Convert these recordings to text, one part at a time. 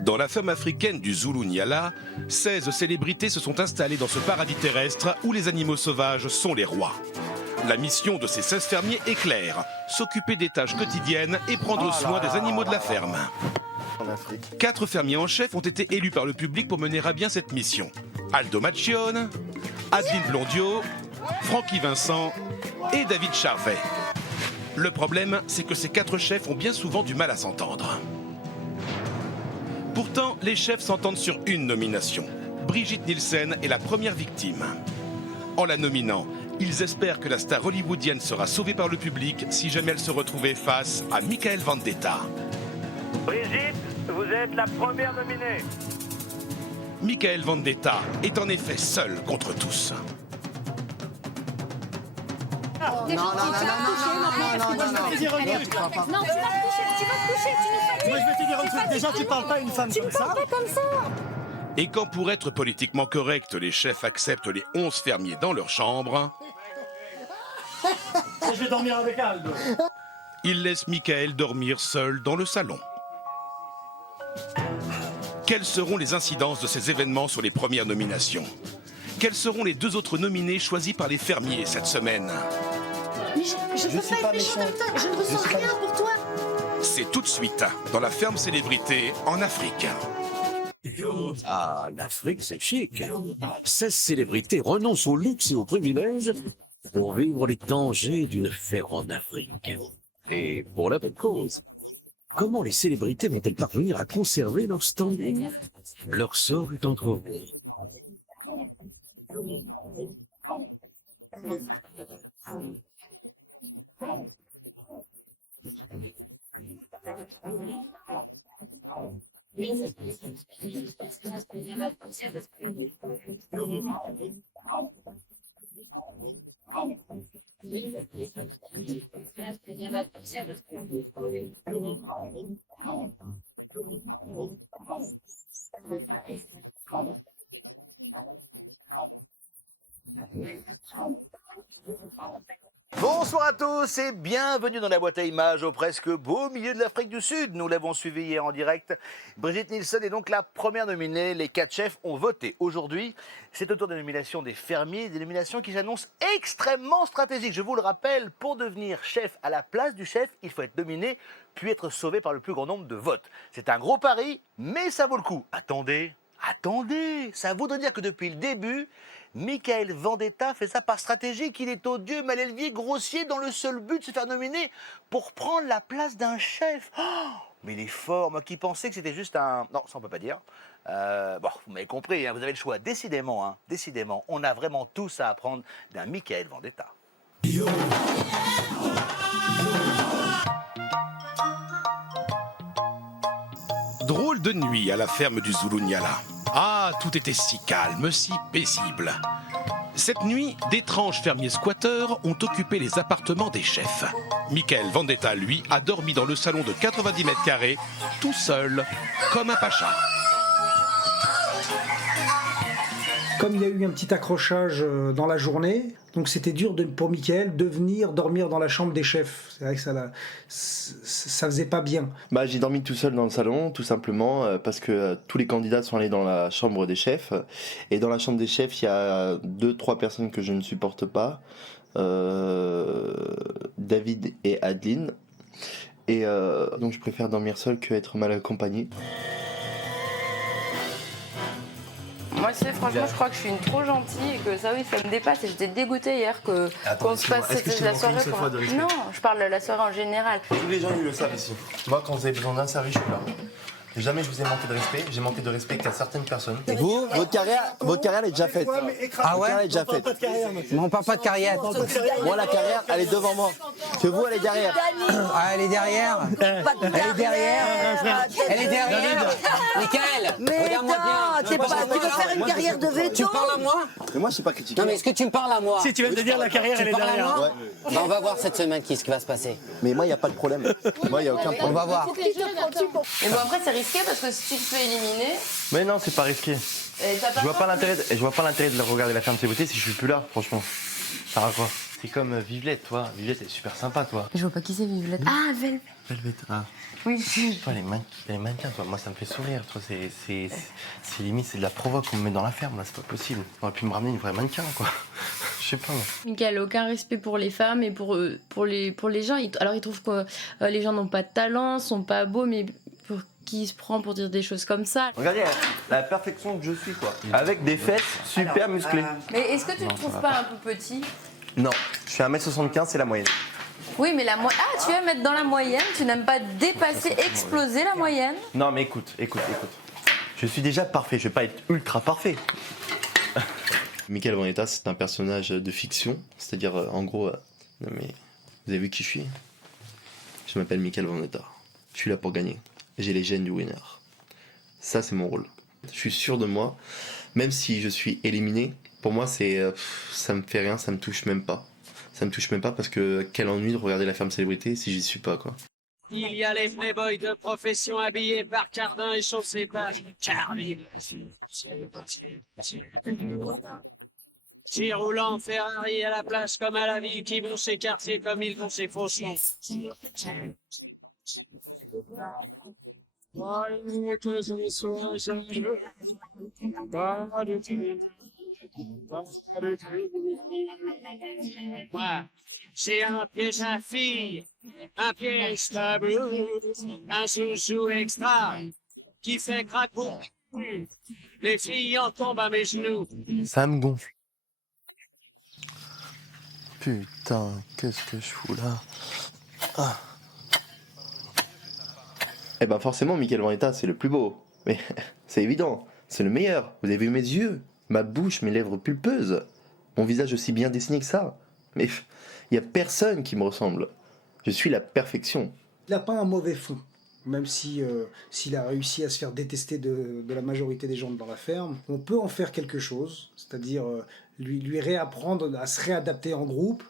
Dans la ferme africaine du Zulu-Nyala, 16 célébrités se sont installées dans ce paradis terrestre où les animaux sauvages sont les rois. La mission de ces 16 fermiers est claire, s'occuper des tâches quotidiennes et prendre soin des animaux de la ferme. 4 fermiers en chef ont été élus par le public pour mener à bien cette mission. Aldo Macchione, Adeline Blondiot, Francky Vincent et David Charvet. Le problème, c'est que ces 4 chefs ont bien souvent du mal à s'entendre. Pourtant, les chefs s'entendent sur une nomination. Brigitte Nielsen est la première victime. En la nominant, ils espèrent que la star hollywoodienne sera sauvée par le public si jamais elle se retrouvait face à Michael Vendetta. Brigitte, vous êtes la première nominée. Michael Vendetta est en effet seul contre tous. Non, tu vas te coucher, tu nous fatigues. Moi je vais te dire un truc, déjà tu parles pas à une femme comme ça. Et quand pour être politiquement correct, les chefs acceptent les 11 fermiers dans leur chambre, Je vais dormir avec Aldo. ils laissent Michael dormir seul dans le salon. Quelles seront les incidences de ces événements sur les premières nominations? Quels seront les 2 autres nominés choisis par les fermiers cette semaine? Mais je peux pas être méchante avec toi, je ne ressens rien pour toi. C'est tout de suite dans la ferme célébrité en Afrique. Ah, l'Afrique, c'est chic. 16 célébrités renoncent au luxe et aux privilèges pour vivre les dangers d'une ferme en Afrique. Et pour la bonne cause. Comment les célébrités vont-elles parvenir à conserver leur standing? Leur sort est entre vous. Bonsoir à tous et bienvenue dans la boîte à images au presque beau milieu de l'Afrique du Sud. Nous l'avons suivi hier en direct. Brigitte Nielsen est donc la première nominée. Les 4 chefs ont voté. Aujourd'hui, c'est au tour des nominations des fermiers, des nominations qui s'annoncent extrêmement stratégiques. Je vous le rappelle, pour devenir chef à la place du chef, il faut être nominé puis être sauvé par le plus grand nombre de votes. C'est un gros pari, mais ça vaut le coup. Attendez, ça voudrait dire que depuis le début, Michael Vendetta fait ça par stratégie, qu'il est odieux, mal élevé, grossier, dans le seul but de se faire nominer pour prendre la place d'un chef. Oh, mais il est fort, moi qui pensais que c'était juste un... Non, ça on peut pas dire. Bon, vous m'avez compris, hein, vous avez le choix. Décidément, on a vraiment tous à apprendre d'un Michael Vendetta. Drôle de nuit à la ferme du Zulu-Nyala. Ah, tout était si calme, si paisible. Cette nuit, d'étranges fermiers squatteurs ont occupé les appartements des chefs. Michael Vendetta, lui, a dormi dans le salon de 90 mètres carrés, tout seul, comme un pacha. Comme il y a eu un petit accrochage dans la journée, donc c'était dur pour Michael de venir dormir dans la chambre des chefs. C'est vrai que ça faisait pas bien. J'ai dormi tout seul dans le salon, tout simplement, parce que tous les candidats sont allés dans la chambre des chefs. Et dans la chambre des chefs, il y a 2-3 personnes que je ne supporte pas. David et Adeline. Et donc je préfère dormir seul qu'être mal accompagné. Moi, tu sais, franchement, je crois que je suis une trop gentille et que ça, oui, ça me dépasse. Et j'étais dégoûtée hier qu'on se passe la soirée pour... Non, je parle de la soirée en général. Tous les gens, ils le savent ici. Moi, quand vous avez besoin d'un service, je suis là. Jamais je vous ai manqué de respect, j'ai manqué de respect qu'à certaines personnes. Et vous, votre carrière est déjà faite. Ah ouais? Elle est déjà faite. On parle pas de carrière. Moi, la carrière, elle est devant moi. Que vous, elle est derrière. Ah, elle est derrière. Elle est derrière. Elle est derrière. Michael, regarde-moi bien. Tu veux faire une carrière de veto? Tu me parles à moi? Mais moi, je sais pas critiqué. Non, mais est-ce que tu me parles à moi? Si tu viens de dire la carrière, elle est derrière. Ouais. On va voir cette semaine ce qui va se passer. Mais moi, il n'y a pas de problème. Moi, il n'y a aucun problème. On va voir. Mais bon, après, c'est risqué parce que si tu te fais éliminer... Mais non, c'est pas risqué. Je vois pas l'intérêt de regarder la ferme célébrité si je suis plus là, franchement. Ça sert à quoi? C'est comme Vivlette, toi. Vivlette, elle est super sympa, toi. Je vois pas qui c'est Vivlette. Ah, Velvet. Velvet, ah. Oui. Toi, les mannequins, toi. Moi, ça me fait sourire. Toi, c'est limite, c'est de la provoque qu'on me met dans la ferme, là. C'est pas possible. On aurait pu me ramener une vraie mannequin, quoi. Je sais pas, moi. Mickaël a aucun respect pour les femmes et pour les gens. Alors, il trouve que les gens n'ont pas de talent, sont pas beaux, mais pour qui il se prend pour dire des choses comme ça? Regardez la perfection que je suis, quoi. Avec des fesses super musclées. Mais est-ce que tu te trouves pas un peu petit? Non, je suis 1m75, c'est la moyenne. Oui, mais tu aimes être dans la moyenne, tu n'aimes pas dépasser, exploser la moyenne? Non, mais écoute. Je suis déjà parfait, je vais pas être ultra parfait. Michael Vendetta, c'est un personnage de fiction, c'est-à-dire, en gros, non mais, vous avez vu qui je suis? Je m'appelle Michael Vendetta. Je suis là pour gagner. J'ai les gènes du winner. Ça, c'est mon rôle. Je suis sûr de moi, même si je suis éliminé. Pour moi, ça me fait rien, ça me touche même pas. Ça me touche même pas parce que quel ennui de regarder la ferme célébrité si j'y suis pas, quoi. Il y a les playboys de profession habillés par Cardin et chaussés par Carville. Qui roulent en Ferrari à la place comme à la ville, qui vont s'écarter comme ils vont s'effacer. Moi, c'est un piège à filles, un piège tabou, un sous-sous extra qui fait craquer. Les filles en tombent à mes genoux. Ça me gonfle. Putain, qu'est-ce que je fous là? Ah. Eh ben forcément, Michael Vendetta, c'est le plus beau. Mais c'est évident, c'est le meilleur. Vous avez vu mes yeux, ma bouche, mes lèvres pulpeuses, mon visage aussi bien dessiné que ça. Mais il y a personne qui me ressemble. Je suis la perfection. Il n'a pas un mauvais fond, même si s'il a réussi à se faire détester de la majorité des gens dans la ferme. On peut en faire quelque chose, c'est-à-dire lui réapprendre à se réadapter en groupe,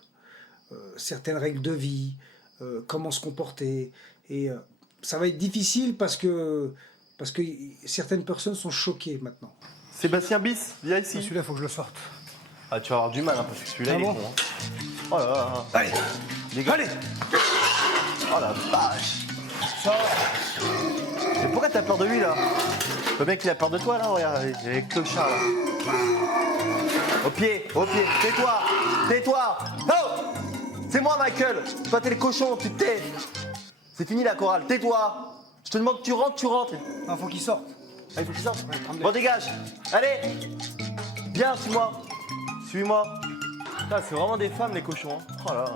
certaines règles de vie, comment se comporter. Et ça va être difficile parce que certaines personnes sont choquées maintenant. Sébastien Bis, viens ici. Celui-là, il faut que je le sorte. Ah, tu vas avoir du mal, hein, parce que celui-là, il est bon bon. Hein. Oh là là. Allez, allez. Oh la vache. Mais pourquoi t'as peur de lui, là? Le mec, il a peur de toi, là, regarde, il est clochard, là. Au pied, tais-toi. Oh! C'est moi, Michael. Toi, t'es le cochon, tu te tais. C'est fini, la chorale, tais-toi. Je te demande, tu rentres. Non, faut qu'il sorte. Ah, il faut qu'il sorte. Bon, dégage. Allez. Viens, suis-moi. Ah, c'est vraiment des femmes, les cochons. Hein. Oh là là.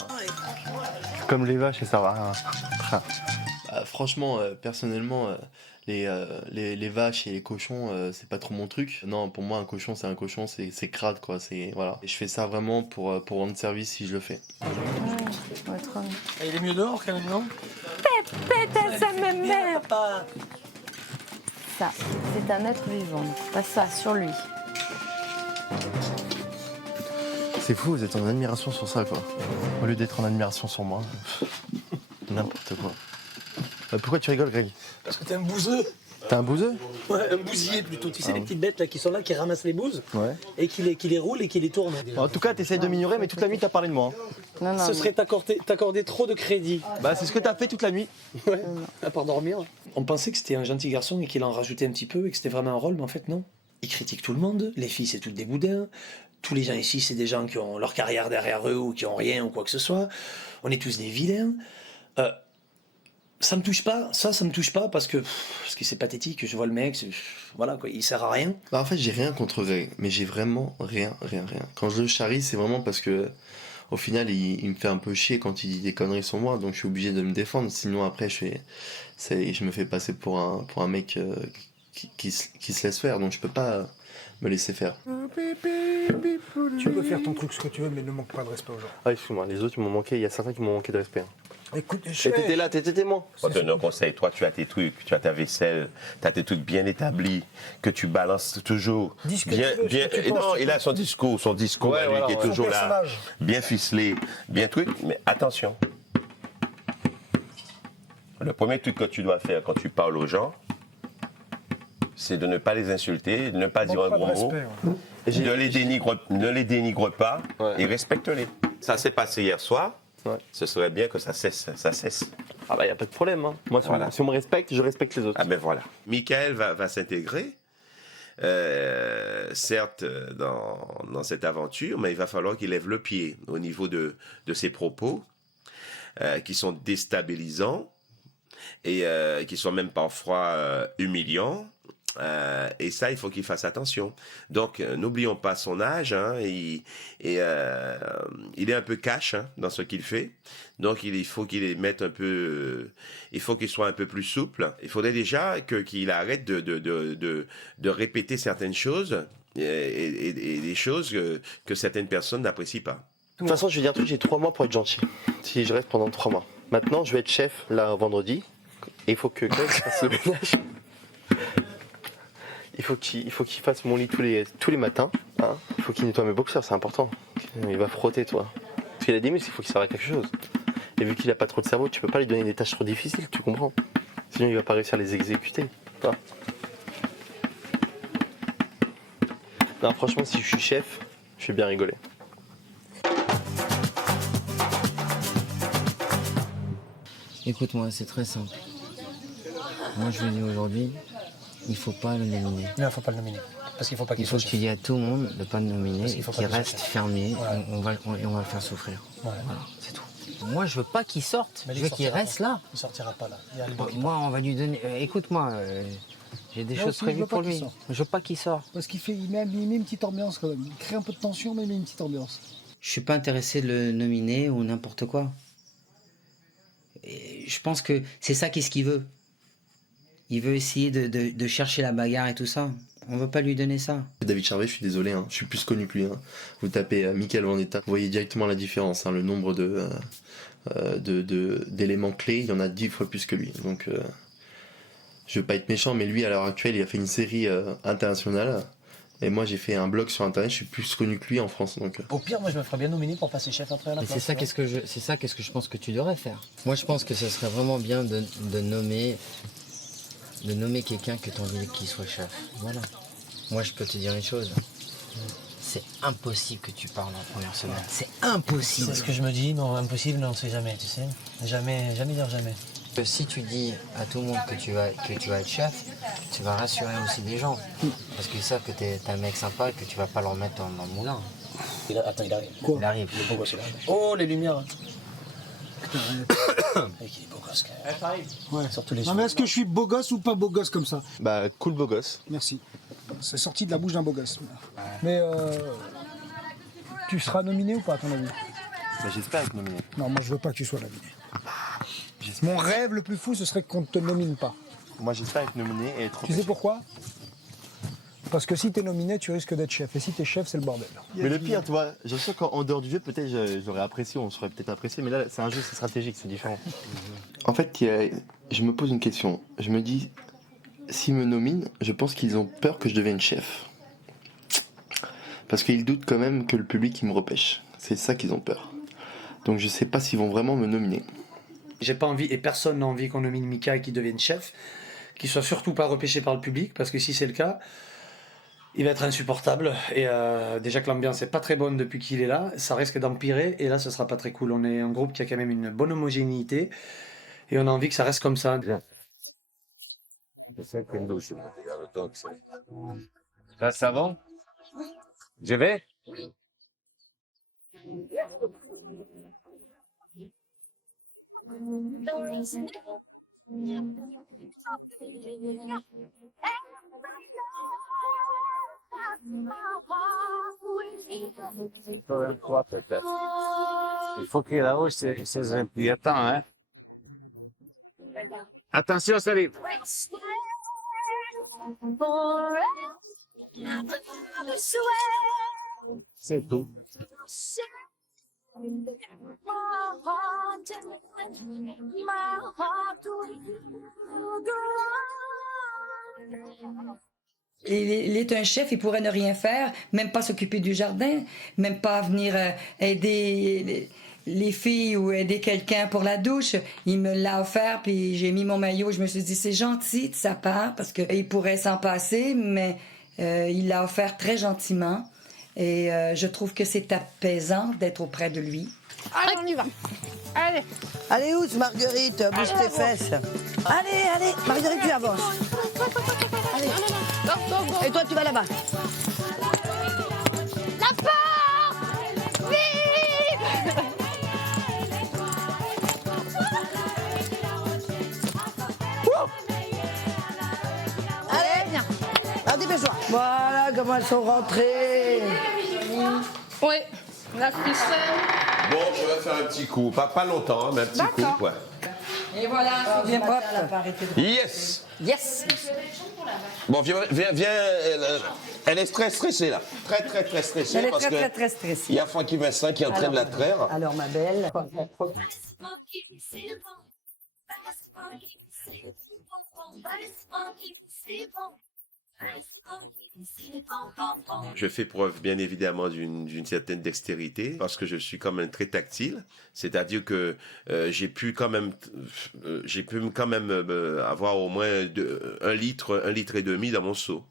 C'est comme les vaches et ça va. Hein. Franchement, personnellement, les vaches et les cochons, c'est pas trop mon truc. Non, pour moi, un cochon, c'est crade, quoi. Voilà. Et je fais ça vraiment pour rendre service si je le fais. Ouais, trop bien. Il est mieux dehors, quand même, non? Pépette, ça m'énerve. Ça, c'est un être vivant. Pas ça, sur lui. C'est fou, vous êtes en admiration sur ça, quoi. Au lieu d'être en admiration sur moi. N'importe quoi. Pourquoi tu rigoles, Greg? Parce que t'es un bouseux. T'es un bouseux? Ouais, un bousier plutôt. Tu sais, les petites bêtes là qui sont là, qui ramassent les bouses et qui les roulent et qui les tournent. En tout cas, t'essayes de m'ignorer, mais toute la nuit, t'as parlé de moi. Hein. Ce serait t'accorder trop de crédit. Bah, c'est ce que t'as fait toute la nuit. Ouais, à part dormir. On pensait que c'était un gentil garçon et qu'il en rajoutait un petit peu et que c'était vraiment un rôle, mais en fait, non. Il critique tout le monde. Les filles, c'est toutes des boudins. Tous les gens ici, c'est des gens qui ont leur carrière derrière eux ou qui ont rien ou quoi que ce soit. On est tous des vilains. Ça me touche pas, ça me touche pas parce que c'est pathétique. Je vois le mec, voilà quoi, il sert à rien. Bah en fait, j'ai rien contre Greg, mais j'ai vraiment rien. Quand je le charrie, c'est vraiment parce que au final, il me fait un peu chier quand il dit des conneries sur moi, donc je suis obligé de me défendre. Sinon après, je me fais passer pour un mec qui se laisse faire, donc je peux pas me laisser faire. Tu peux faire ton truc ce que tu veux, mais ne manque pas de respect aux gens. Ah, excuse-moi, les autres, ils m'ont manqué, il y a certains qui m'ont manqué de respect. Hein. Écoute, Et t'étais là, t'étais témoin. On te donne un conseil, toi tu as tes trucs, tu as ta vaisselle, tu as tes trucs bien établis, que tu balances toujours. Non, il a son discours Ouais, à lui voilà, qui est toujours là, bien ficelé, bien truc, mais attention. Le premier truc que tu dois faire quand tu parles aux gens, c'est de ne pas les insulter, de ne pas dire un gros mot, ne les dénigre pas et respecte-les. Ça s'est passé hier soir. Ce serait bien que ça cesse. Ah bah, il n'y a pas de problème. Hein. Moi, si on me respecte, je respecte les autres. Ah ben voilà. Michael va s'intégrer, certes, dans cette aventure, mais il va falloir qu'il lève le pied au niveau de ses propos, qui sont déstabilisants et qui sont même parfois humiliants. Et ça, il faut qu'il fasse attention. Donc, n'oublions pas son âge. Hein, il est un peu cash dans ce qu'il fait. Donc, il faut qu'il mette un peu. Il faut qu'il soit un peu plus souple. Il faudrait déjà qu'il arrête de répéter certaines choses et des choses que certaines personnes n'apprécient pas. De toute façon, je vais dire un truc, j'ai 3 mois pour être gentil. Si je reste pendant 3 mois. Maintenant, je vais être chef là vendredi. Et il faut que Greg fasse le ménage. Il faut qu'il fasse mon lit tous les matins. Hein. Il faut qu'il nettoie mes boxeurs, c'est important. Il va frotter, toi. Parce qu'il a des muscles, il faut qu'il serve à quelque chose. Et vu qu'il n'a pas trop de cerveau, tu peux pas lui donner des tâches trop difficiles, tu comprends? Sinon, il va pas réussir à les exécuter. Toi. Non, franchement, si je suis chef, je vais bien rigoler. Écoute-moi, c'est très simple. Moi, je vous dis aujourd'hui, il faut pas le nominer. Non, il ne faut pas le nominer. Parce qu'il faut pas qu'il soit Il faut qu'il y ait à tout le monde de ne pas le nominer, qu'il reste fermier, ouais. on va le faire souffrir. Ouais. Voilà, c'est tout. Moi, je veux pas qu'il sorte, je veux qu'il reste là. Il sortira pas là. Moi, on va lui donner... écoute-moi, j'ai des choses prévues pour lui. Je veux pas qu'il sorte. Parce il met une petite ambiance quand même. Il crée un peu de tension, mais il met une petite ambiance. Je suis pas intéressé de le nominer ou n'importe quoi. Et je pense que c'est ça qu'est-ce qu'il veut. Il veut essayer de chercher la bagarre et tout ça. On veut pas lui donner ça. David Charvet, je suis désolé, hein, je suis plus connu que lui. Hein. Vous tapez Michael Vendetta, vous voyez directement la différence. Hein, le nombre d'éléments clés, il y en a 10 fois plus que lui. Donc, je veux pas être méchant, mais lui, à l'heure actuelle, il a fait une série internationale. Et moi, j'ai fait un blog sur Internet, je suis plus connu que lui en France. Donc. Au pire, moi, je me ferais bien nominer pour passer chef après à la place. C'est ça, qu'est-ce que je pense que tu devrais faire. Moi, je pense que ce serait vraiment bien de nommer quelqu'un que tu as envie qu'il soit chef. Voilà. Moi, je peux te dire une chose. C'est impossible que tu parles en première semaine. C'est impossible. C'est ce que je me dis, mais impossible, on ne sait jamais, tu sais. Jamais dire jamais. Si tu dis à tout le monde que tu vas être chef, tu vas rassurer aussi des gens. Parce qu'ils savent que t'es un mec sympa et que tu vas pas leur mettre dans le moulin. Attends, il arrive. Quoi? Il arrive. Le beau gosse, il arrive. Oh, les lumières. Il est beau gosse, quand même. Ouais. Surtout les non, mais est-ce que je suis beau gosse ou pas beau gosse comme ça? Bah, cool beau gosse. Merci. C'est sorti de la bouche d'un beau gosse. Mais tu seras nominé ou pas, à ton avis? Bah, j'espère être nominé. Non, moi je veux pas que tu sois nominé. Mon rêve le plus fou, ce serait qu'on ne te nomine pas. Moi, j'espère être nominé et être. Tu sais pourquoi? Parce que si t'es nominé, tu risques d'être chef. Et si t'es chef, c'est le bordel. Mais le pire, tu vois, je sais qu'en dehors du jeu, peut-être j'aurais apprécié, on serait peut-être apprécié, mais là, c'est un jeu, c'est stratégique, c'est différent. En fait, je me pose une question. Je me dis, s'ils me nominent, je pense qu'ils ont peur que je devienne chef. Parce qu'ils doutent quand même que le public il me repêche. C'est ça qu'ils ont peur. Donc je sais pas s'ils vont vraiment me nominer. J'ai pas envie, et personne n'a envie qu'on nomine Mika et qu'il devienne chef, qu'il soit surtout pas repêché par le public, parce que si c'est le cas, il va être insupportable. Et déjà que l'ambiance est pas très bonne depuis qu'il est là, ça risque d'empirer, et là ce sera pas très cool. On est un groupe qui a quand même une bonne homogénéité, et on a envie que ça reste comme ça. Ça va? Je vais? Il faut que là-haut, c'est inquiétant, hein? Attention, ça arrive. C'est tout. Il est un chef, il pourrait ne rien faire, même pas s'occuper du jardin, même pas venir aider les filles ou aider quelqu'un pour la douche. Il me l'a offert, puis j'ai mis mon maillot. Je me suis dit, c'est gentil de sa part, parce qu'il pourrait s'en passer, mais il l'a offert très gentiment. Et je trouve que c'est apaisant d'être auprès de lui. Allez, on y va. Allez. Allez, Ous, Marguerite, bouge tes fesses. Allez, Marguerite, tu avances. Allez. Et toi, tu vas là-bas. La porte. Vive. Allez, viens. Ah, dépêche-toi. Voilà comment elles sont rentrées. Oui, la ficelle. Bon, je vais faire un petit coup. Pas longtemps, mais un petit coup. Ouais. Et voilà, c'est bien propre. Yes. Yes. Bon, viens. Elle est très stressée, là. Très stressée. Elle est parce très, que très stressée. il y a Francky Vincent qui est en train de la traire. Alors, ma belle. Je fais preuve bien évidemment d'une certaine dextérité parce que je suis quand même très tactile, c'est-à-dire que j'ai pu quand même avoir au moins 1 litre et demi dans mon seau.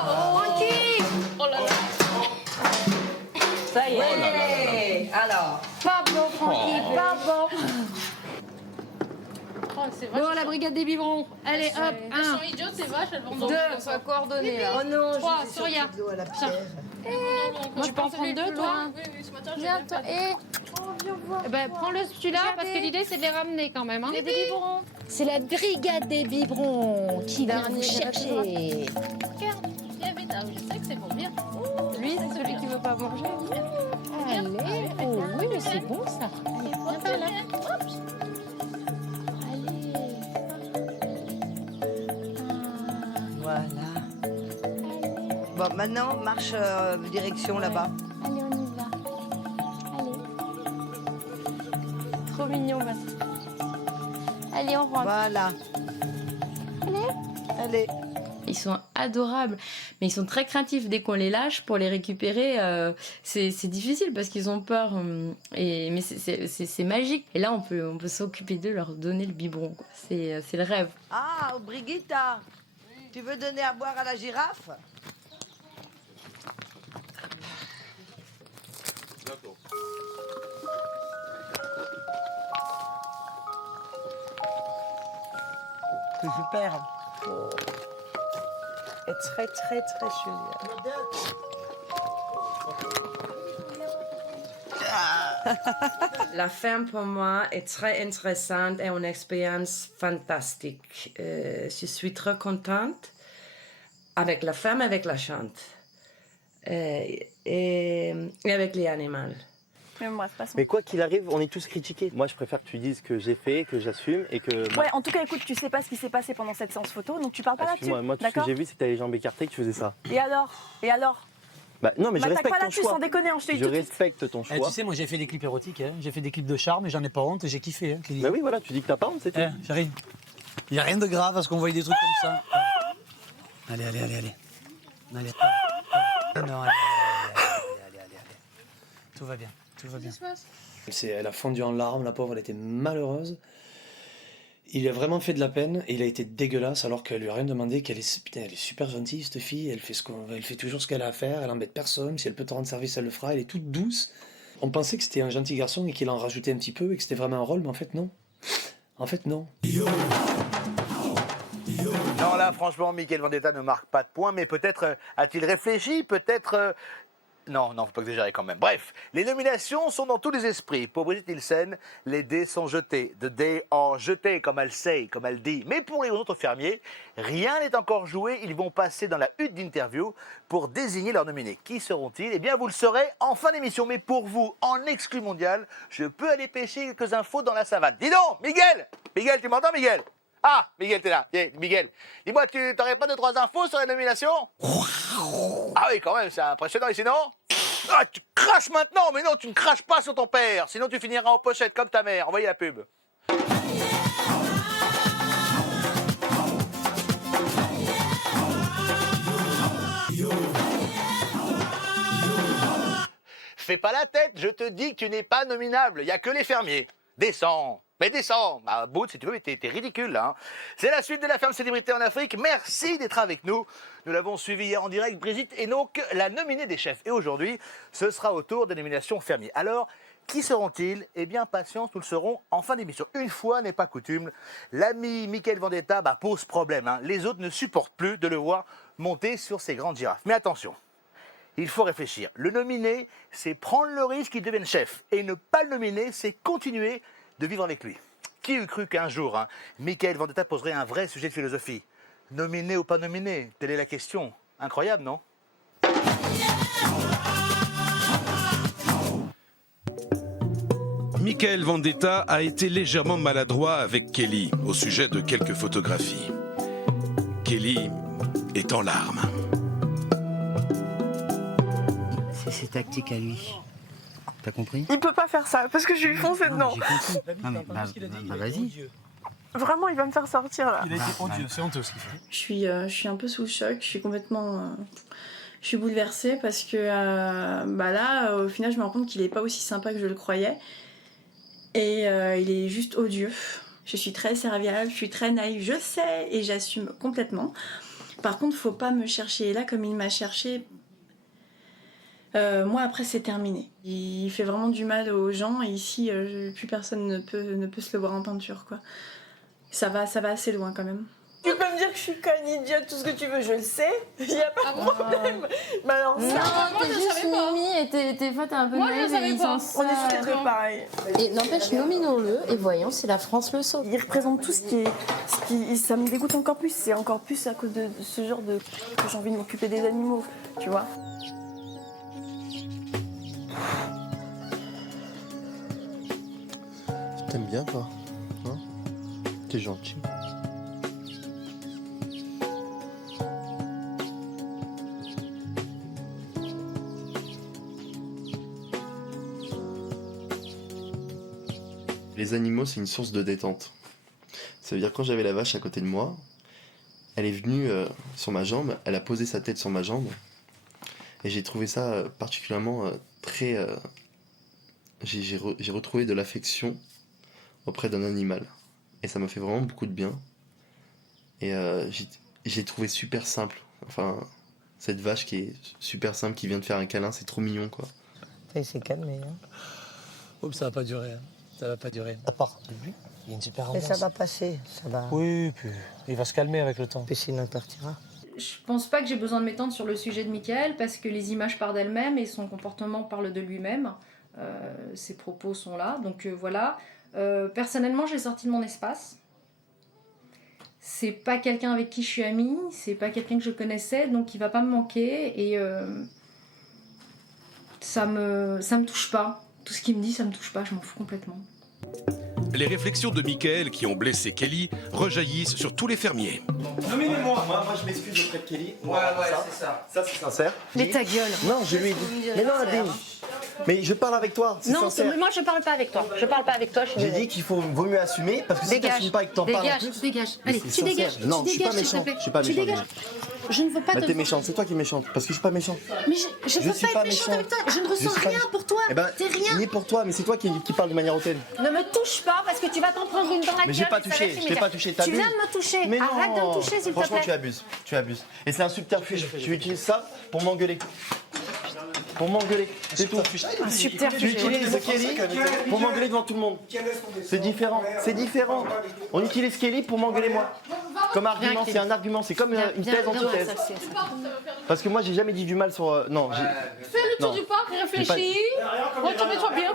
Francky. Oh là là. Ça y est. Alors. Pas bon, Francky, pas bon. Bon, la brigade des biberons. Allez, hop, Elles 1. sont idiotes, ces vaches, elles vont dans 2. on soit coordonnées là. Oh non, 3, Soria. Tiens. Tu peux en prendre 2, toi? Oui, ce matin, j'ai Viens, toi. Eh ben, prends-le celui-là, parce que l'idée, c'est de les ramener quand même. Hein. des biberons. C'est la brigade des biberons qui vient vous chercher. Regarde, il y avait là, je sais que c'est bon, bien. Lui, c'est celui qui veut pas manger. Allez, oh oui, mais c'est bon ça. Allez, viens par là. Voilà. Bon, maintenant, marche direction là-bas. Allez, on y va. Allez. Trop mignon, Bastien. Allez, on rentre. Voilà. Allez. Ils sont adorables, mais ils sont très craintifs. Dès qu'on les lâche pour les récupérer, c'est difficile parce qu'ils ont peur. Mais c'est magique. Et là, on peut s'occuper d'eux, leur donner le biberon. C'est le rêve. Ah, Brigitte, tu veux donner à boire à la girafe? C'est super. Elle est très, très, très jolie. La ferme pour moi est très intéressante et une expérience fantastique. Je suis très contente avec la ferme, avec la chante et avec les animaux. Mais quoi qu'il arrive, on est tous critiqués. Moi, je préfère que tu dises que j'ai fait, que j'assume et que... Ouais, en tout cas, écoute, tu sais pas ce qui s'est passé pendant cette séance photo, donc tu parles pas là-dessus. Moi, tout ce que j'ai vu, c'est que t'avais les jambes écartées, que tu faisais ça. Et alors? Bah, non, mais je respecte pas ton là-dessus, choix. sans déconner, je te dis Je tout de suite. respecte ton choix. Tu sais, moi j'ai fait des clips érotiques, hein. J'ai fait des clips de charme et j'en ai pas honte et j'ai kiffé. Hein, bah oui, voilà, tu dis que t'as pas honte, c'est tout. J'arrive. Il n'y a rien de grave à ce qu'on voit des trucs comme ça. Allez. Allez. Non, allez. Tout va bien. Elle a fondu en larmes, la pauvre, elle était malheureuse. Il a vraiment fait de la peine et il a été dégueulasse alors qu'elle lui a rien demandé. Elle est super gentille, cette fille. Elle fait toujours ce qu'elle a à faire. Elle embête personne. Si elle peut te rendre service, elle le fera. Elle est toute douce. On pensait que c'était un gentil garçon et qu'il en rajoutait un petit peu et que c'était vraiment un rôle, mais en fait, non. Non, là, franchement, Miguel Vendetta ne marque pas de points, mais peut-être a-t-il réfléchi, peut-être... Non, faut pas exagérer quand même. Bref, les nominations sont dans tous les esprits. Pour Brigitte Nielsen, les dés sont jetés. The dés are jetés, comme elle dit. Mais pour les autres fermiers, rien n'est encore joué. Ils vont passer dans la hutte d'interview pour désigner leurs nominés. Qui seront-ils? Eh bien, vous le saurez en fin d'émission. Mais pour vous, en exclu mondial, je peux aller pêcher quelques infos dans la savane. Dis donc, Miguel, tu m'entends, Miguel? Ah, Miguel, t'es là. Miguel, dis-moi, tu n'aurais pas 2-3 infos sur la nomination? Ah oui, quand même, c'est impressionnant. Et sinon? Ah, tu craches maintenant. Mais non, tu ne craches pas sur ton père. Sinon, tu finiras en pochette comme ta mère. Envoyez la pub. Fais pas la tête, je te dis que tu n'es pas nominable. Il n'y a que les fermiers. Descends. Mais descends, Bout, si tu veux, mais t'es ridicule là. Hein. C'est la suite de la ferme célébrité en Afrique. Merci d'être avec nous. Nous l'avons suivi hier en direct, Brigitte est donc la nominée des chefs. Et aujourd'hui, ce sera au tour des nominations fermiers. Alors, qui seront-ils? Eh bien, patience, nous le saurons en fin d'émission. Une fois n'est pas coutume, l'ami Michael Vendetta pose problème. Hein. Les autres ne supportent plus de le voir monter sur ces grandes girafes. Mais attention, il faut réfléchir. Le nominer, c'est prendre le risque qu'il devienne chef. Et ne pas le nominer, c'est continuer de vivre avec lui. Qui eût cru qu'un jour, Michael Vendetta poserait un vrai sujet de philosophie? Nominé ou pas nominé? Telle est la question. Incroyable, non? Michael Vendetta a été légèrement maladroit avec Kelly au sujet de quelques photographies. Kelly est en larmes. C'est ses tactiques à lui. T'as compris? Il peut pas faire ça parce que je lui fonce dedans. Non mais vas-y. Vraiment, il va me faire sortir là. Il a été odieux, c'est honteux ce qu'il fait. Je suis un peu sous le choc, je suis complètement... je suis bouleversée parce que là, au final, je me rends compte qu'il est pas aussi sympa que je le croyais. Et il est juste odieux. Je suis très serviable, je suis très naïve, je sais, et j'assume complètement. Par contre, faut pas me chercher. Et là, comme il m'a cherché, moi après c'est terminé. Il fait vraiment du mal aux gens, et ici, plus personne ne peut se le voir en peinture, quoi. Ça va assez loin quand même. Tu peux me dire que je suis conne, idiote, tout ce que tu veux, je le sais. Il n'y a pas de problème. Mais alors, non, t'es juste Mimi et des fois t'es un peu naïve et ils sont on est tous les deux pareils. Et n'empêche, nominons-le et voyons si la France le saute. Il représente tout ce qui ça me dégoûte encore plus. C'est encore plus à cause de ce genre de... que j'ai envie de m'occuper des animaux, tu vois. T'aimes bien, toi, hein? T'es gentil. Les animaux, c'est une source de détente. Ça veut dire quand j'avais la vache à côté de moi, elle est venue sur ma jambe, elle a posé sa tête sur ma jambe, et j'ai trouvé ça particulièrement très... J'ai retrouvé de l'affection auprès d'un animal, et ça m'a fait vraiment beaucoup de bien. Et j'ai trouvé super simple. Enfin, cette vache qui est super simple, qui vient de faire un câlin, c'est trop mignon, quoi. Il s'est calmé. Hein. Oh, ça va pas durer. Hein. Ça va pas durer. À part lui, il y a une super mais ambiance. ça va passer. Ça va... Oui, puis il va se calmer avec le temps. Puis sinon, il partira. Je pense pas que j'ai besoin de m'étendre sur le sujet de Michael parce que les images parlent d'elles-mêmes et son comportement parle de lui-même. Ses propos sont là, donc voilà. Personnellement, j'ai sorti de mon espace. C'est pas quelqu'un avec qui je suis amie, c'est pas quelqu'un que je connaissais, donc il va pas me manquer et ça me touche pas. Tout ce qu'il me dit, ça me touche pas, je m'en fous complètement. Les réflexions de Michael qui ont blessé Kelly rejaillissent sur tous les fermiers. Nominez-moi. Moi, je m'excuse auprès de Kelly. Ouais, c'est ça. Ça, c'est sincère. Mais ta gueule. Non, je lui ai dit. Mais non, Nadine. Mais je parle avec toi. C'est Non, sincère. moi je parle pas avec toi. Je parle pas avec toi. J'ai dit qu'il vaut mieux assumer parce que si tu n'assumes pas et que t'en parles en plus. Dégage. Mais Allez, c'est tu dégages. sincère. Non, tu je suis pas dégages, s'il méchant. te plaît. Je suis pas Tu méchant. dégages. Je ne veux pas Bah, te. t'es méchante, c'est toi qui es méchante. Parce que je suis pas méchant. Mais je veux suis pas être méchante avec toi. Je ne ressens suis pas rien méchant. pour toi. Eh ben, T'es rien. ni pour toi, mais c'est toi qui parle de manière hautaine. Ne me touche pas parce que tu vas t'en prendre une dans la gueule. Mais j'ai pas et ça va touché, être je t'ai immédiat. pas touché, Tu t'abuses. viens de me toucher. Mais Arrête de non. me toucher, s'il te Franchement, plaît. tu abuses. Et c'est un subterfuge. Tu utilises ça pour m'engueuler. Pour m'engueuler, c'est tout. Un subterfuge. Tu utilises Kelly pour m'engueuler devant tout le monde. C'est différent, c'est différent. On utilise Kelly pour m'engueuler moi. Comme argument, c'est un argument, c'est comme une thèse, antithèse. Parce que moi, j'ai jamais dit du mal sur... Non, Fais le tour du parc, réfléchis. Retourne-toi bien.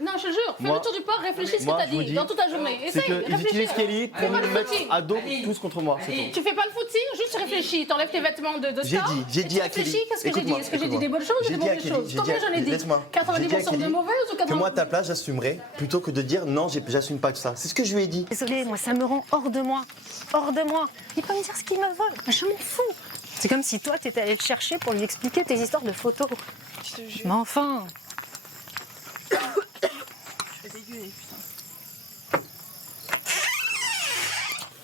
Non, je te jure, fais le tour du parc, réfléchis ce que t'as dit dans toute ta journée. C'est Essaye, qu'ils utilisent Kelly pour me mettre à dos tous contre moi, c'est tout. Tu fais pas le footing, juste réfléchis. T'enlèves tes vêtements de sport. J'ai dit à Kelly. Réfléchis, qu'est-ce que j'ai dit? Est-ce que j'ai dit des bonnes choses ou des mauvaises choses? Combien j'en ai dit? 90% de mauvaises ou 90%? Que moi, à ta place, j'assumerais plutôt que de dire non, j'assume pas tout ça. C'est ce que je lui ai dit. Désolée, moi, ça me rend hors de moi. Hors de moi. Il peut me dire ce qu'il me veut. Je m'en fous. C'est comme si toi, t'étais allé le chercher pour lui expliquer tes histoires de photos. Mais enfin.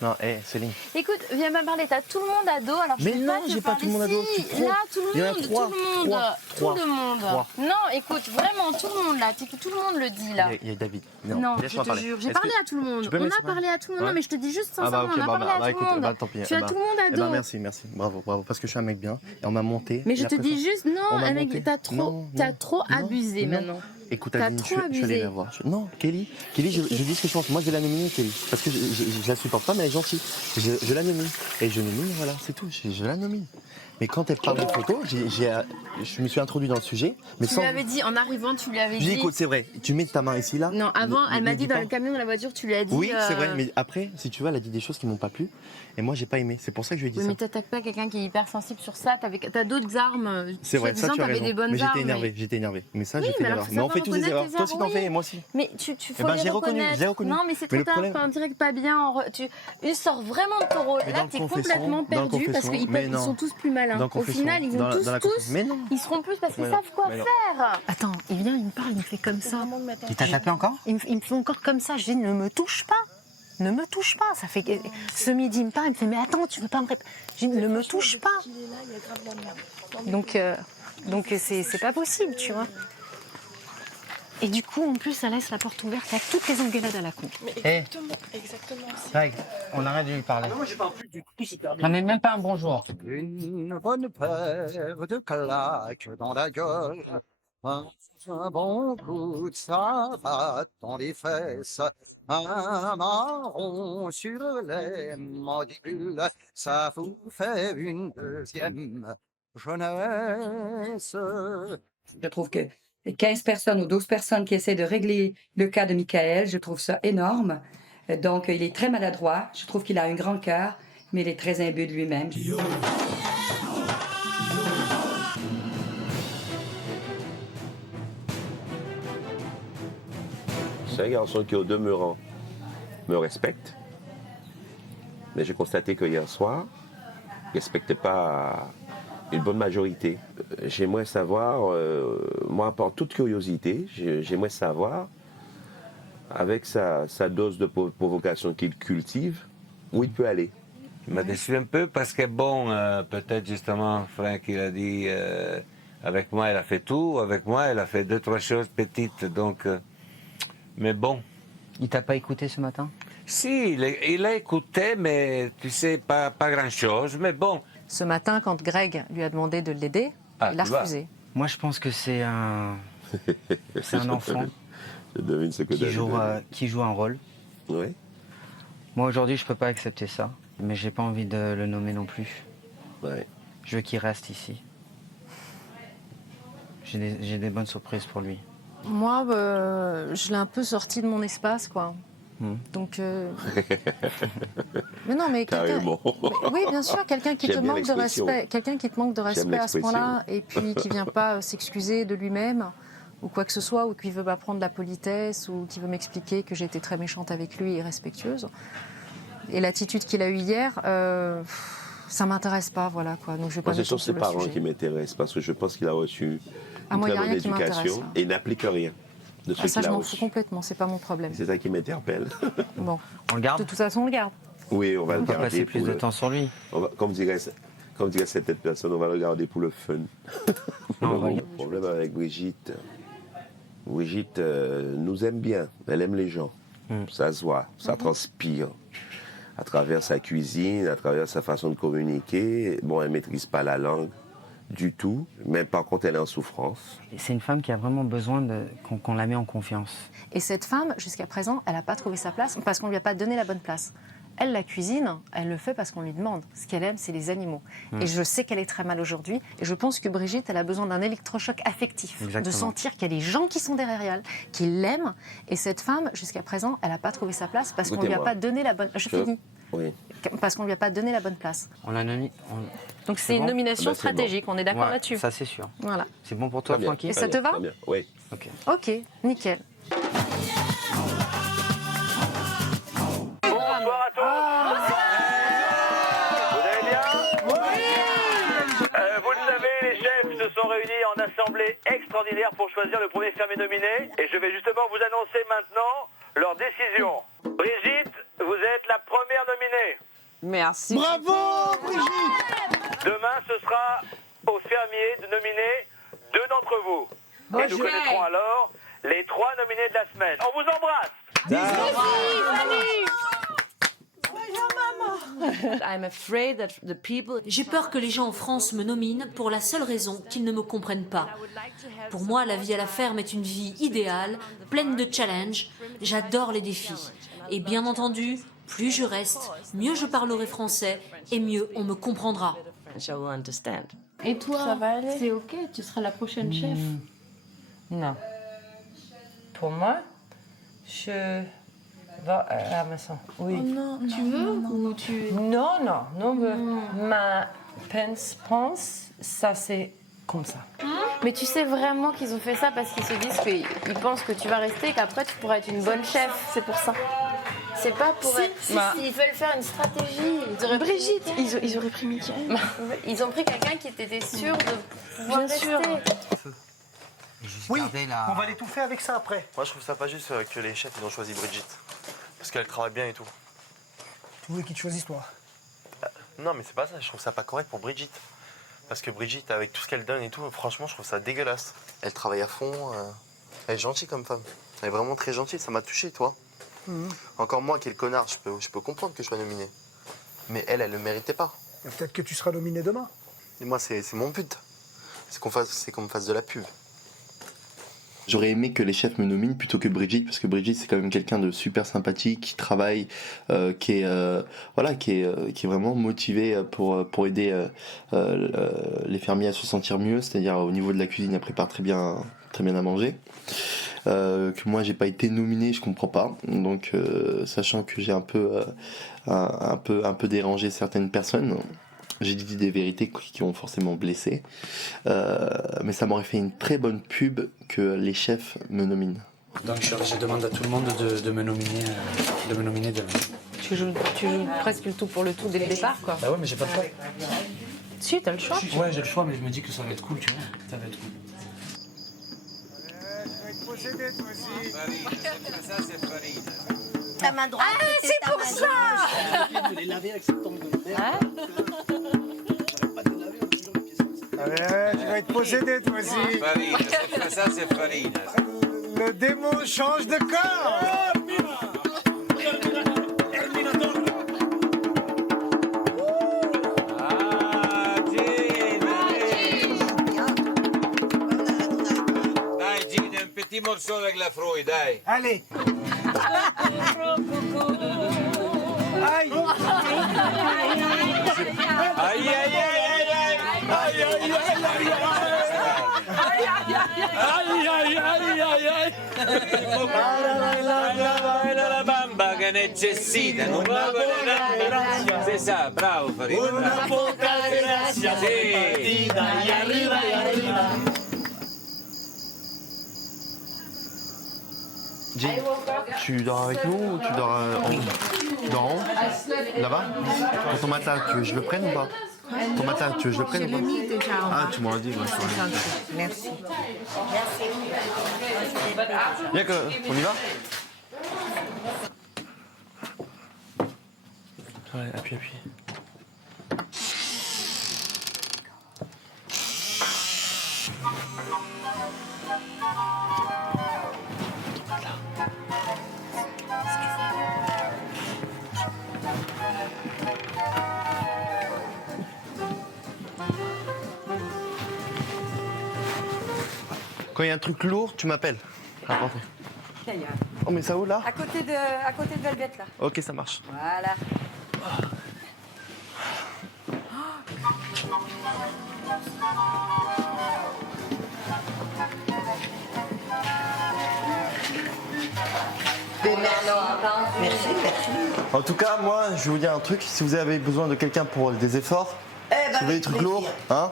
Non, Céline. Écoute, viens pas parler, t'as tout le monde à dos, alors je Mais peux non, pas te j'ai pas parler. tout le monde à dos, Si, tu te trompes. là, tout Il y en le a monde, trois, tout le monde, trois, tout le monde. trois. Non, écoute, vraiment, tout le monde là, tout le monde le dit là. Il y a David. Non, je laisse-moi te parler. jure, j'ai Est-ce parlé que à tout le monde. tu peux me On laisser a parlé à tout le monde, Ouais. non mais je te dis juste Ah bah sincèrement, ok, on a parlé à tout écoute, le monde. tant pis. Tu as tout le monde à dos. merci, bravo, parce que je suis un mec bien. Et on m'a monté. Mais et je te après dis ça, juste, on non, m'a mec, monté. t'as trop abusé non. maintenant. Écoute, T'as Adeline, trop je suis allé abusé. la voir. Non, Kelly, je dis ce que je pense. Moi, je vais la nominer, Kelly. Parce que je la supporte pas, mais elle est gentille. Je la nomine. Et je nomine, voilà, c'est tout. Je la nomine. Mais quand elle parle de photos, je me suis introduit dans le sujet. Mais Tu sans... lui avais dit, en arrivant, tu lui avais Je dis, dit... écoute, c'est vrai, tu mets ta main ici, là. Non, avant, elle m'a ne dit dis dans pas. le camion, dans la voiture, tu lui as dit... Oui, c'est vrai, mais après, si tu veux, elle a dit des choses qui m'ont pas plu. Et moi, j'ai pas aimé. C'est pour ça que je lui ai dit Oui, ça. mais t'attaques pas quelqu'un qui est hyper sensible sur ça. T'as d'autres armes. C'est vrai, ça tu as t'avais raison. des bonnes Mais armes. j'étais énervé. Mais ça, Oui, j'ai fait mais alors, l'erreur. faut Mais on fait savoir tous des erreurs. reconnaître Toi tes aussi, t'en erreurs, fais, et moi aussi. Mais tu Eh faut ben, les j'ai reconnu, reconnaître. j'ai reconnu. Non, mais c'est Mais trop le tard. problème- On dirait que pas bien. Il sort vraiment de ton rôle. Mais Là, dans le t'es confession, complètement dans le perdu parce confession, qu'ils mais ils non. sont tous plus malins. Dans le Au confession, final, ils vont dans la tous. confession. Mais non. Ils seront plus parce qu'ils Mais non. savent quoi Mais non. faire. Attends, il vient, il me parle, il me fait comme ça. Il t'a tapé encore? Il me fait encore comme ça. Je dis, ne me touche pas. Ne me touche pas. Ça fait ce midi, il me parle, il me fait, mais attends, tu veux pas me répondre. Je dis, ne me touche pas. Donc c'est pas possible, tu vois. Et du coup, en plus, ça laisse la porte ouverte à toutes les engueulades à la con. Exactement. Greg, on arrête de lui parler. moi, j'ai pas plus du tout. Non, mais même pas un bonjour. Une bonne paire de claques dans la gueule, un bon coup de savate dans les fesses, un marron sur les mandibules, ça vous fait une deuxième jeunesse. Je trouve que 15 personnes ou 12 personnes qui essaient de régler le cas de Michael, je trouve ça énorme. Donc, il est très maladroit. Je trouve qu'il a un grand cœur, mais il est très imbu de lui-même. C'est un garçon qui, au demeurant, me respecte. Mais j'ai constaté que hier soir, il ne respectait pas une bonne majorité. J'aimerais savoir, moi, par toute curiosité, j'aimerais savoir, avec sa dose de provocation qu'il cultive, où il peut aller. Il m'a déçu un peu parce que, bon, peut-être justement, Franck, il a dit, avec moi, elle a fait tout, avec moi, elle a fait 2-3 choses petites, donc... mais bon. Il t'a pas écouté ce matin? Si, il a écouté, mais tu sais, pas grand-chose, mais bon. Ce matin, quand Greg lui a demandé de l'aider, il a refusé. Moi, je pense que c'est un enfant Je devine ce que qui joue un rôle. Oui. Moi, aujourd'hui, je peux pas accepter ça, mais j'ai pas envie de le nommer non plus. Ouais. Je veux qu'il reste ici. J'ai des bonnes surprises pour lui. Moi, je l'ai un peu sorti de mon espace, quoi. Donc, mais non, mais Carrément. oui, bien sûr, quelqu'un qui te J'aime bien manque de l'expression. respect, quelqu'un qui te manque de respect à ce point-là, et puis qui vient pas s'excuser de lui-même ou quoi que ce soit, ou qui veut m'apprendre la politesse, ou qui veut m'expliquer que j'ai été très méchante avec lui et irrespectueuse. Et l'attitude qu'il a eue hier, ça m'intéresse pas, voilà quoi. Donc je vais pas. Moi, ce sont m'étendre sur ses le parents sujet. qui m'intéressent parce que je pense qu'il a reçu Ah, une moi, très y a bonne rien qui m'intéresse, éducation là. et il n'applique rien de ce Ah, ça, qu'il je a m'en fous reçu. complètement, c'est pas mon problème. C'est ça qui m'interpelle. Bon. On le garde? De toute façon, on le garde. Oui, on va le On va garder. passer plus pour de le- temps sur lui. Comme dirait cette personne, on va le garder pour le fun. Non, on va le Le problème avec Brigitte, Brigitte nous aime bien, elle aime les gens. Ça se voit, ça transpire. À travers sa cuisine, à travers sa façon de communiquer. Bon, elle ne maîtrise pas la langue du tout, mais par contre, elle est en souffrance. C'est une femme qui a vraiment besoin qu'on la met en confiance. Et cette femme, jusqu'à présent, elle n'a pas trouvé sa place parce qu'on ne lui a pas donné la bonne place. Elle, la cuisine, elle le fait parce qu'on lui demande. Ce qu'elle aime, c'est les animaux. Et je sais qu'elle est très mal aujourd'hui. Et je pense que Brigitte, elle a besoin d'un électrochoc affectif. Exactement. De sentir qu'il y a des gens qui sont derrière elle, qui l'aiment. Et cette femme, jusqu'à présent, elle n'a pas trouvé sa place parce qu'on ne lui a Écoutez-moi. pas donné la bonne... Je finis. Oui. Parce qu'on ne lui a pas donné la bonne place. On l'a nommé. Donc c'est une bon nomination Ben, c'est bon. stratégique, on est d'accord Ouais, là-dessus. ça, c'est sûr. Voilà. C'est bon pour toi, Très bien, Francky? Et très ça te bien, va très bien. Oui. Ok. Ok, nickel. Bonsoir à tous. Vous allez bien? Vous le savez, les chefs se sont réunis en assemblée extraordinaire pour choisir le premier fermier nominé. Et je vais justement vous annoncer maintenant leur décision. Brigitte, vous êtes êtes la première nominée. Merci. Bravo, Brigitte. Demain, ce sera au fermier de nominer 2 d'entre vous. Et nous connaîtrons alors les 3 nominés de la semaine. On vous embrasse. J'ai peur que les gens en France me nominent pour la seule raison qu'ils ne me comprennent pas. Pour moi, la vie à la ferme est une vie idéale, pleine de challenges. J'adore les défis. Et bien entendu, plus je reste, mieux je parlerai français et mieux on me comprendra. Et toi, Ça va aller. c'est ok, tu seras la prochaine chef. Non. Pour moi, je vais à la maison. Oui. Oh non, Tu veux ou tu... Non, ma pense, ça c'est comme ça. Mais tu sais vraiment qu'ils ont fait ça parce qu'ils se disent qu'ils pensent que tu vas rester et qu'après tu pourras être une bonne chef. C'est pour ça. C'est pas pour être... Ils veulent faire une stratégie. Brigitte, ils auraient pris Mickaël. Ils ont pris quelqu'un qui était sûr de pouvoir rester. Oui, on va l'étouffer avec ça après. Moi, je trouve ça pas juste que les chefs ils ont choisi Brigitte. Parce qu'elle travaille bien et tout. Tu voulais qu'ils te choisissent, toi? Non, mais c'est pas ça. Je trouve ça pas correct pour Brigitte. Parce que Brigitte, avec tout ce qu'elle donne et tout, franchement, je trouve ça dégueulasse. Elle travaille à fond. Elle est gentille comme femme. Elle est vraiment très gentille. Ça m'a touché, toi. Encore moi qui est le connard, je peux comprendre que je sois nominé. Mais elle le méritait pas. Peut-être que tu seras nominé demain. Et moi, c'est mon but. C'est qu'on me fasse de la pub. J'aurais aimé que les chefs me nominent plutôt que Brigitte, parce que Brigitte c'est quand même quelqu'un de super sympathique, qui travaille, qui est vraiment motivé pour aider les fermiers à se sentir mieux, c'est-à-dire au niveau de la cuisine, elle prépare très bien à manger. Que moi j'ai pas été nominé, je comprends pas. Donc sachant que j'ai un peu dérangé certaines personnes. J'ai dit des vérités qui ont forcément blessé. Mais ça m'aurait fait une très bonne pub que les chefs me nominent. Donc je demande à tout le monde de me nominer demain. Tu joues presque le tout pour le tout dès le départ, quoi. Bah ouais, mais j'ai pas le choix. Si, t'as le choix. Ouais, j'ai le choix, mais je me dis que ça va être cool, tu vois. Ça va être cool. Ta main droite. Ah, c'est pour ça. Je les laver avec cette tombe de merde. Tu vas être possédé, toi aussi. Farina, ça c'est farina. Le démon change de corps. Dai Gino, un petit morceau avec la frouille, dai. Allez. Aïe. Aïe, aïe, aïe, aïe, aïe. Aïe, aïe, aïe, aïe, aïe. La bamba che necessita, non va bene. C'est ça, bravo Farina. Una poca grazia, Sì. dai, arriva, arriva. Jay, tu dors avec nous ou tu dors en haut? Tu dors en haut? Là-bas? Pour ton matelas, tu veux que je le prenne ou pas? Ton matelas, tu veux que je le prenne ou pas? Je l'ai mis déjà en bas. Ah, tu m'aurais dit. Ouais, Merci. Bien que, on y va? Ouais, appuie. Quand il y a un truc lourd, tu m'appelles. Oh, mais ça où là? À côté de Velvet, là. Ok, ça marche. Voilà. Merci. En tout cas, moi, je vais vous dire un truc. Si vous avez besoin de quelqu'un pour des efforts, si vous avez des trucs lourds, hein?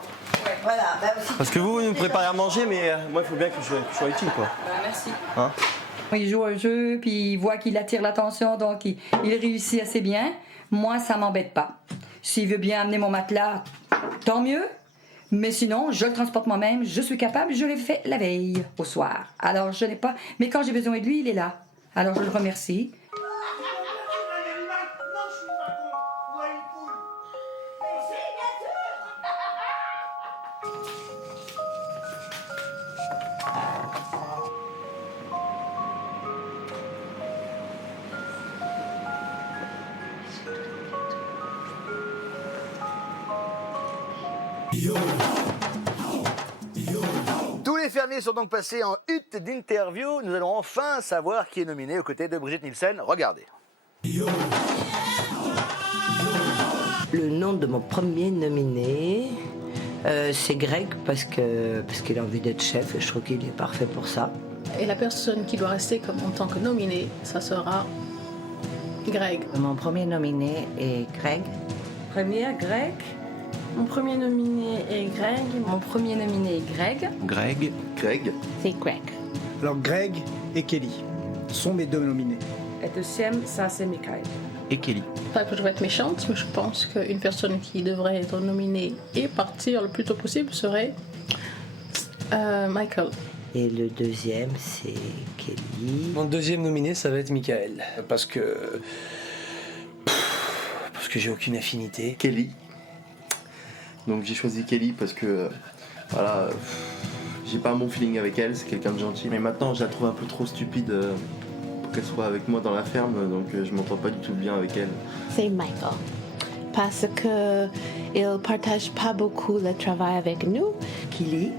Voilà, bah aussi. Parce que vous nous préparez à manger, mais moi, il faut bien que je sois utile, quoi. Merci. Hein? Il joue un jeu, puis il voit qu'il attire l'attention, donc il réussit assez bien. Moi, ça m'embête pas. S'il veut bien amener mon matelas, tant mieux. Mais sinon, je le transporte moi-même, je suis capable, je l'ai fait la veille, au soir. Alors, je n'ai pas... Mais quand j'ai besoin de lui, il est là. Alors, je le remercie. Tous les fermiers sont donc passés en hutte d'interview. Nous allons enfin savoir qui est nominé aux côtés de Brigitte Nielsen. Regardez. Le nom de mon premier nominé, c'est Greg parce qu'il a envie d'être chef et je trouve qu'il est parfait pour ça. Et la personne qui doit rester en tant que nominé, ça sera Greg. Mon premier nominé est Greg. Premier, Greg. Mon premier nominé est Greg. Mon premier nominé est Greg. Greg. Greg. C'est Greg. Alors Greg et Kelly sont mes deux nominés. Et deuxième, ça c'est Michael. Et Kelly. Pas que je vais être méchante, mais je pense qu'une personne qui devrait être nominée et partir le plus tôt possible serait Michael. Et le deuxième, c'est Kelly. Mon deuxième nominé, ça va être Michael. Parce que j'ai aucune affinité. Kelly. Donc j'ai choisi Kelly parce que voilà, j'ai pas un bon feeling avec elle, c'est quelqu'un de gentil. Mais maintenant, je la trouve un peu trop stupide pour qu'elle soit avec moi dans la ferme, donc je m'entends pas du tout bien avec elle. C'est Michael. Parce qu'il partage pas beaucoup le travail avec nous. Kelly,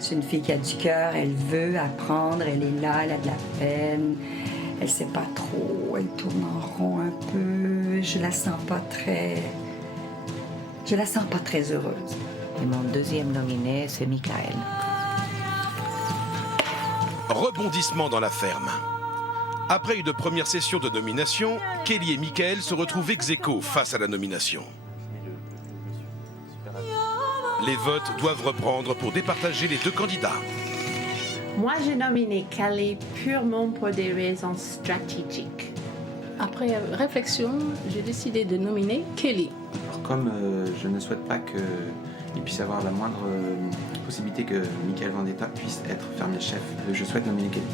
c'est une fille qui a du cœur, elle veut apprendre, elle est là, elle a de la peine. Elle sait pas trop, elle tourne en rond un peu. Je la sens pas très heureuse. Et mon deuxième nominé, c'est Michael. Rebondissement dans la ferme. Après une première session de nomination, Kelly et Michael se retrouvent ex aequo face à la nomination. Les votes doivent reprendre pour départager les deux candidats. Moi, j'ai nominé Kelly purement pour des raisons stratégiques. Après réflexion, j'ai décidé de nominer Kelly. Comme je ne souhaite pas qu'il puisse y avoir la moindre possibilité que Michael Vendetta puisse être fermier-chef, je souhaite nominer Kelly.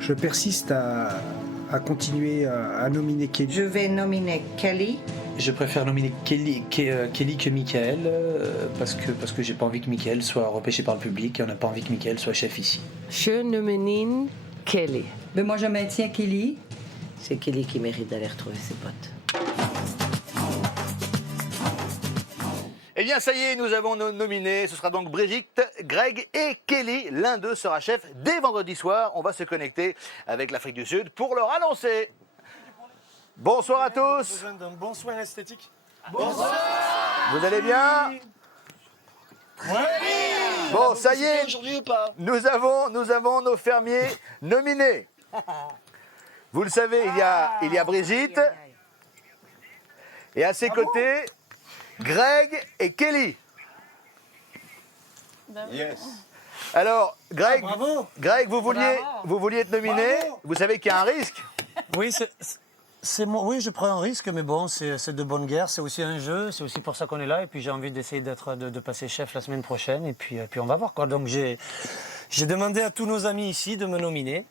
Je persiste à continuer à nominer Kelly. Je vais nominer Kelly. Je préfère nominer Kelly que Michael parce que j'ai pas envie que Michael soit repêché par le public et on n'a pas envie que Michael soit chef ici. Je nomine Kelly. Mais moi, je maintiens Kelly. C'est Kelly qui mérite d'aller retrouver ses potes. Eh bien, ça y est, nous avons nos nominés. Ce sera donc Brigitte, Greg et Kelly. L'un d'eux sera chef dès vendredi soir. On va se connecter avec l'Afrique du Sud pour leur annoncer. Bonsoir à tous. Besoin d'un bon soin esthétique. Bonsoir. Vous allez bien? Bon, ça y est. Aujourd'hui ou pas? Nous avons nos fermiers nominés. Vous le savez, il y a Brigitte. Et à ses côtés, Greg et Kelly. Yes. Alors, Greg, bravo. Greg, vous vouliez être nominé. Bravo. Vous savez qu'il y a un risque. Oui, oui, je prends un risque, mais bon, c'est de bonne guerre, c'est aussi un jeu, c'est aussi pour ça qu'on est là. Et puis j'ai envie d'essayer de passer chef la semaine prochaine, et puis on va voir quoi. Donc j'ai demandé à tous nos amis ici de me nominer,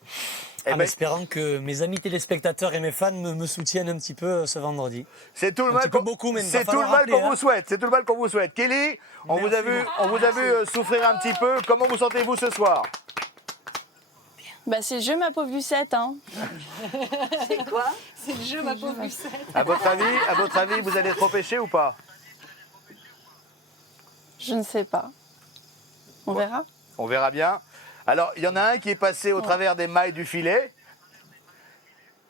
en espérant que mes amis téléspectateurs et mes fans me soutiennent un petit peu ce vendredi. C'est tout le mal qu'on vous souhaite. C'est tout le mal qu'on vous souhaite. Kelly, on vous a vu souffrir un petit peu. Comment vous sentez-vous ce soir? Bah, c'est le jeu, ma pauvre Lucette. Hein. C'est quoi? C'est le jeu, ma pauvre Lucette. À votre avis, vous allez être repêché ou pas? Je ne sais pas. On verra. On verra bien. Alors, il y en a un qui est passé au travers des mailles du filet.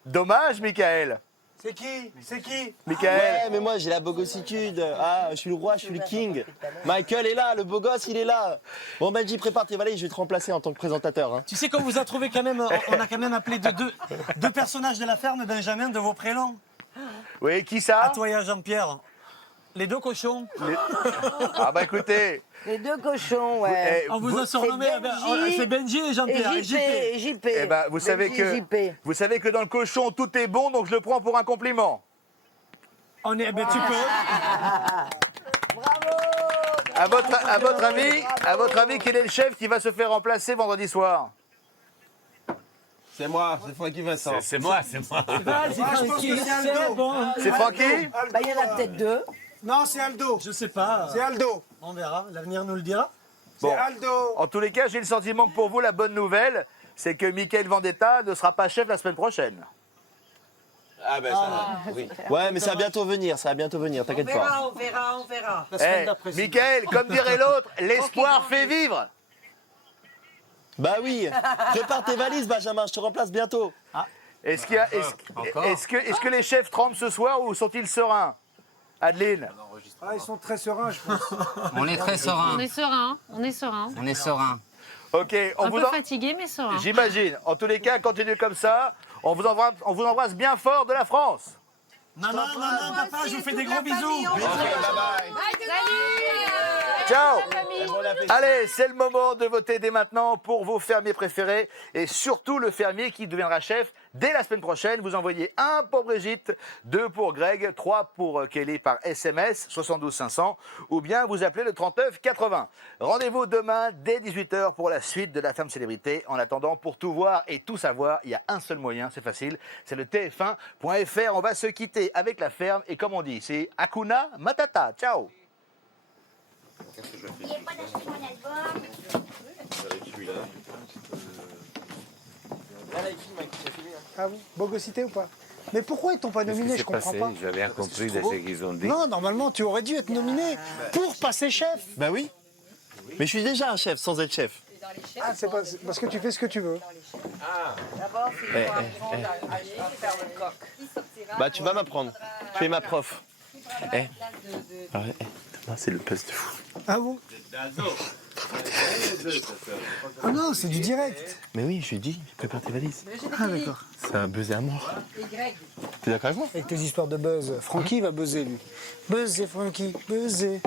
Dommage, Michael. C'est qui? C'est qui? Michael. Ouais, mais moi j'ai la bogossitude. Ah, je suis le roi, je suis le king. Michael est là, le beau gosse, il est là. Bon, Benji, prépare tes valises, je vais te remplacer en tant que présentateur. Hein. Tu sais qu'on vous a trouvé quand même, on a quand même appelé deux personnages de la ferme, Benjamin, de vos prénoms. Oui, qui ça? À toi et à Jean-Pierre. Les deux cochons. Ah bah écoutez. Les deux cochons, ouais. On vous a surnommé, c'est Benji et Jean-Pierre. Et JP. Eh ben, vous savez que dans le cochon, tout est bon, donc je le prends pour un compliment. Tu peux. Bravo. À votre avis, quel est le chef qui va se faire remplacer vendredi soir? C'est moi, c'est Francky Vincent. C'est moi. C'est Francky. C'est Francky? Bah, il y en a peut-être deux. Non, c'est Aldo. Je sais pas. C'est Aldo. On verra, l'avenir nous le dira. Bon. C'est Aldo. En tous les cas, j'ai le sentiment que pour vous, la bonne nouvelle, c'est que Michael Vendetta ne sera pas chef la semaine prochaine. Ah ben ça, oui. Ouais, mais ça va bientôt venir, t'inquiète pas. On verra. Michael, comme dirait l'autre, l'espoir fait vivre. Bah oui, prépare tes valises, Benjamin, je te remplace bientôt. Est-ce que les chefs tremblent ce soir ou sont-ils sereins? Adeline? Ah, ils sont très sereins, je pense. On est très serein. On est serein. On est serein. Ok, Un peu fatigué, mais serein. J'imagine. En tous les cas, continuez comme ça. On vous embrasse bien fort de la France. Non, papa, je vous fais des gros bisous. Ciao. Allez, c'est le moment de voter dès maintenant pour vos fermiers préférés et surtout le fermier qui deviendra chef dès la semaine prochaine. Vous envoyez 1 pour Brigitte, 2 pour Greg, 3 pour Kelly par SMS 72 500 ou bien vous appelez le 39 80. Rendez-vous demain dès 18h pour la suite de la Ferme Célébrité. En attendant, pour tout voir et tout savoir, il y a un seul moyen, c'est facile, c'est le tf1.fr. On va se quitter avec la ferme et comme on dit, c'est Hakuna Matata. Ciao. Ah bon, bogosité ou pas? Mais pourquoi ils t'ont pas nominé, je comprends pas. J'ai rien compris de ce qu'ils ont dit. Non, normalement, tu aurais dû être nominé pour passer chef. Bah oui. Mais je suis déjà un chef sans être chef. Ah, c'est parce que tu fais ce que tu veux. D'abord, il faut apprendre à faire le coq. Bah tu vas m'apprendre. Tu es ma prof. C'est le puzzle de fou. Ah bon? Ah non, c'est du direct. Mais oui, je lui dis, prépare tes valises. Ah d'accord. Ça va buzzer à mort. T'es d'accord avec moi? Avec tes histoires de buzz. Francky va buzzer, lui. Buzz et Francky, buzzer.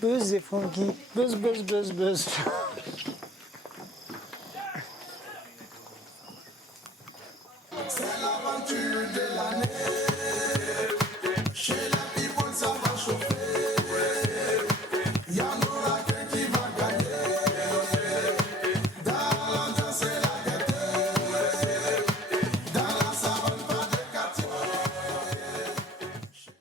Buzz et Francky, buzz.